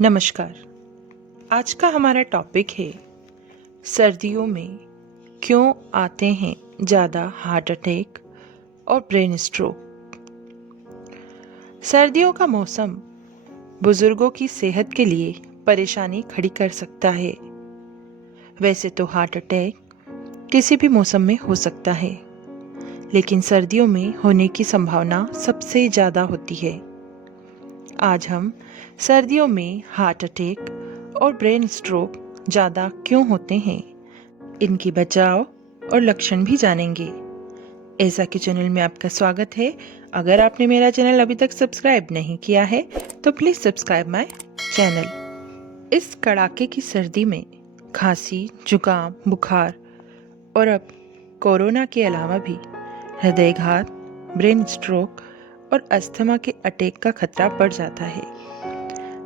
नमस्कार। आज का हमारा टॉपिक है सर्दियों में क्यों आते हैं ज़्यादा हार्ट अटैक और ब्रेन स्ट्रोक। सर्दियों का मौसम बुजुर्गों की सेहत के लिए परेशानी खड़ी कर सकता है। वैसे तो हार्ट अटैक किसी भी मौसम में हो सकता है, लेकिन सर्दियों में होने की संभावना सबसे ज़्यादा होती है। आज हम सर्दियों में हार्ट अटैक और ब्रेन स्ट्रोक ज़्यादा क्यों होते हैं, इनकी बचाव और लक्षण भी जानेंगे। ऐसा कि चैनल में आपका स्वागत है। अगर आपने मेरा चैनल अभी तक सब्सक्राइब नहीं किया है तो प्लीज़ सब्सक्राइब माय चैनल। इस कड़ाके की सर्दी में खांसी, जुकाम, बुखार और अब कोरोना के अलावा भी हृदयघात, ब्रेन स्ट्रोक और अस्थमा के अटैक का खतरा बढ़ जाता है।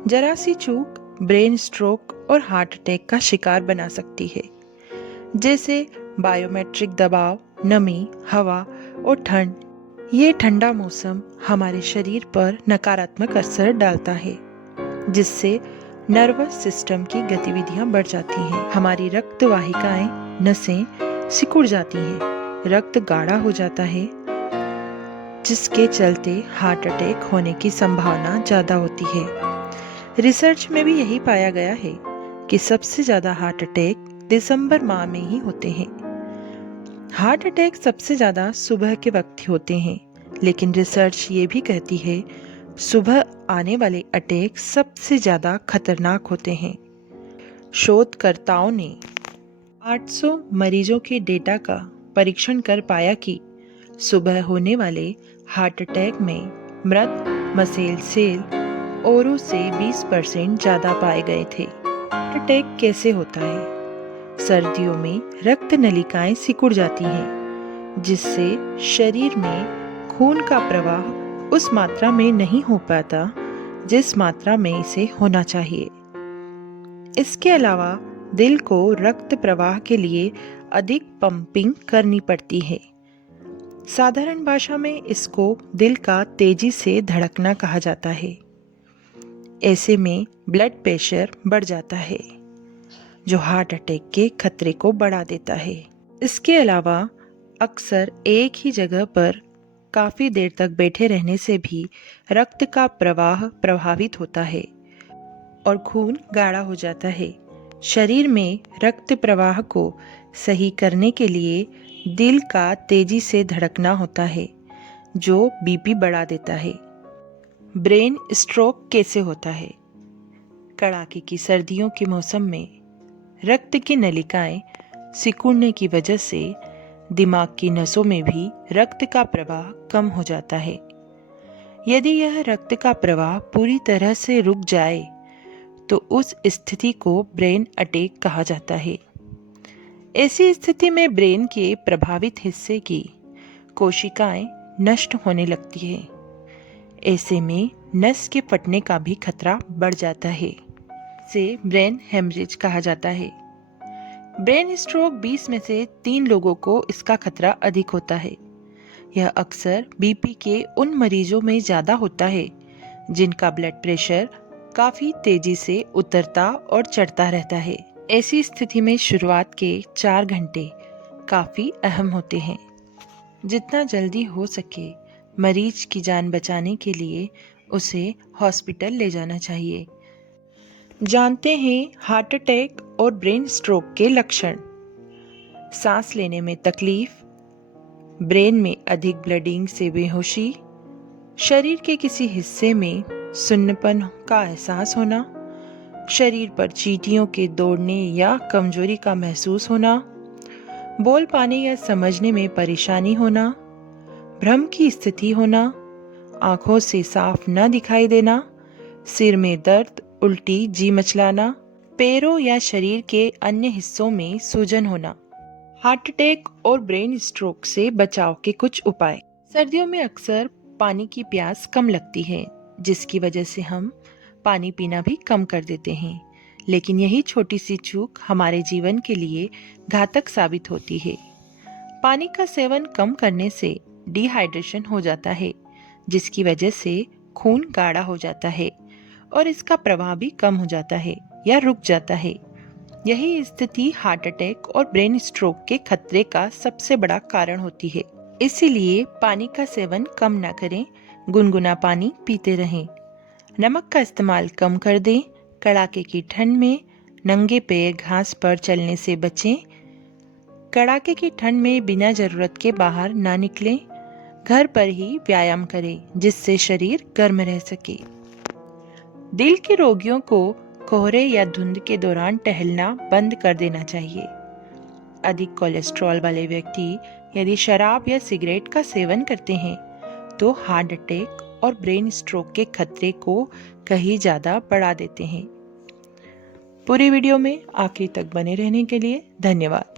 जरा सी चूक ब्रेन स्ट्रोक और हार्ट अटैक का शिकार बना सकती है, जैसे बायोमेट्रिक दबाव, नमी, हवा और ठंड। ये ठंडा मौसम हमारे शरीर पर नकारात्मक असर डालता है, जिससे नर्वस सिस्टम की गतिविधियां बढ़ जाती हैं। हमारी रक्त वाहिकाएं, नसें सिकुड़ जाती हैं, रक्त गाढ़ा हो जाता है, जिसके चलते हार्ट अटैक होने की संभावना ज़्यादा होती है। रिसर्च में भी यही पाया गया है कि सबसे ज़्यादा हार्ट अटैक दिसंबर माह में ही होते हैं। हार्ट अटैक सबसे ज़्यादा सुबह के वक्त होते हैं, लेकिन रिसर्च ये भी कहती है सुबह आने वाले अटैक सबसे ज़्यादा खतरनाक होते हैं। शोधकर्ताओं ने 800 मरीजों के डेटा का परीक्षण कर पाया कि सुबह होने वाले हार्ट अटैक में मृत मसेल सेल औरों से 20% ज़्यादा पाए गए थे। हार्ट अटैक कैसे होता है? सर्दियों में रक्त नलिकाएं सिकुड़ जाती हैं, जिससे शरीर में खून का प्रवाह उस मात्रा में नहीं हो पाता जिस मात्रा में इसे होना चाहिए। इसके अलावा दिल को रक्त प्रवाह के लिए अधिक पंपिंग करनी पड़ती है। साधारण भाषा में इसको दिल का तेजी से धड़कना कहा जाता है। ऐसे में ब्लड प्रेशर बढ़ जाता है, जो हार्ट अटैक के खतरे को बढ़ा देता है। इसके अलावा अक्सर एक ही जगह पर काफ़ी देर तक बैठे रहने से भी रक्त का प्रवाह प्रभावित होता है और खून गाढ़ा हो जाता है। शरीर में रक्त प्रवाह को सही करने के लिए दिल का तेजी से धड़कना होता है, जो बीपी बढ़ा देता है। ब्रेन स्ट्रोक कैसे होता है? कड़ाके की सर्दियों के मौसम में रक्त की नलिकाएं सिकुड़ने की वजह से दिमाग की नसों में भी रक्त का प्रवाह कम हो जाता है। यदि यह रक्त का प्रवाह पूरी तरह से रुक जाए तो उस स्थिति को ब्रेन अटैक कहा जाता है। ऐसी स्थिति में ब्रेन के प्रभावित हिस्से की कोशिकाएं नष्ट होने लगती हैं। ऐसे में नस के फटने का भी खतरा बढ़ जाता है। इसे ब्रेन हेमरेज कहा जाता है। ब्रेन स्ट्रोक 20 में से 3 लोगों को इसका खतरा अधिक होता है। यह अक्सर बीपी के उन मरीजों में ज़्यादा होता है जिनका ब्लड प्रेशर काफ़ी तेजी से उतरता और चढ़ता रहता है। ऐसी स्थिति में शुरुआत के 4 घंटे काफ़ी अहम होते हैं। जितना जल्दी हो सके मरीज की जान बचाने के लिए उसे हॉस्पिटल ले जाना चाहिए। जानते हैं हार्ट अटैक और ब्रेन स्ट्रोक के लक्षण। सांस लेने में तकलीफ, ब्रेन में अधिक ब्लीडिंग से बेहोशी, शरीर के किसी हिस्से में सुन्नपन का एहसास होना, शरीर पर चींटियों के दौड़ने या कमजोरी का महसूस होना, बोल पाने या समझने में परेशानी होना, भ्रम की स्थिति होना, आंखों से साफ न दिखाई देना, सिर में दर्द, उल्टी, जी मचलाना, पैरों या शरीर के अन्य हिस्सों में सूजन होना। हार्ट अटैक और ब्रेन स्ट्रोक से बचाव के कुछ उपाय। सर्दियों में अक्सर पानी की प्यास कम लगती है, जिसकी वजह से हम पानी पीना भी कम कर देते हैं, लेकिन यही छोटी सी चूक हमारे जीवन के लिए घातक साबित होती है। पानी का सेवन कम करने से डिहाइड्रेशन हो जाता है, जिसकी वजह से खून गाढ़ा हो जाता है और इसका प्रवाह भी कम हो जाता है या रुक जाता है। यही स्थिति हार्ट अटैक और ब्रेन स्ट्रोक के खतरे का सबसे बड़ा कारण होती है। इसीलिए पानी का सेवन कम ना करें, गुनगुना पानी पीते रहें। नमक का इस्तेमाल कम कर दें। कड़ाके की ठंड में नंगे पैर घास पर चलने से बचें। कड़ाके की ठंड में बिना जरूरत के बाहर ना निकलें। घर पर ही व्यायाम करें जिससे शरीर गर्म रह सके। दिल के रोगियों को कोहरे या धुंध के दौरान टहलना बंद कर देना चाहिए। अधिक कोलेस्ट्रॉल वाले व्यक्ति यदि शराब या सिगरेट का सेवन करते हैं तो हार्ट अटैक और ब्रेन स्ट्रोक के खतरे को कहीं ज्यादा बढ़ा देते हैं। पूरी वीडियो में आखिर तक बने रहने के लिए धन्यवाद।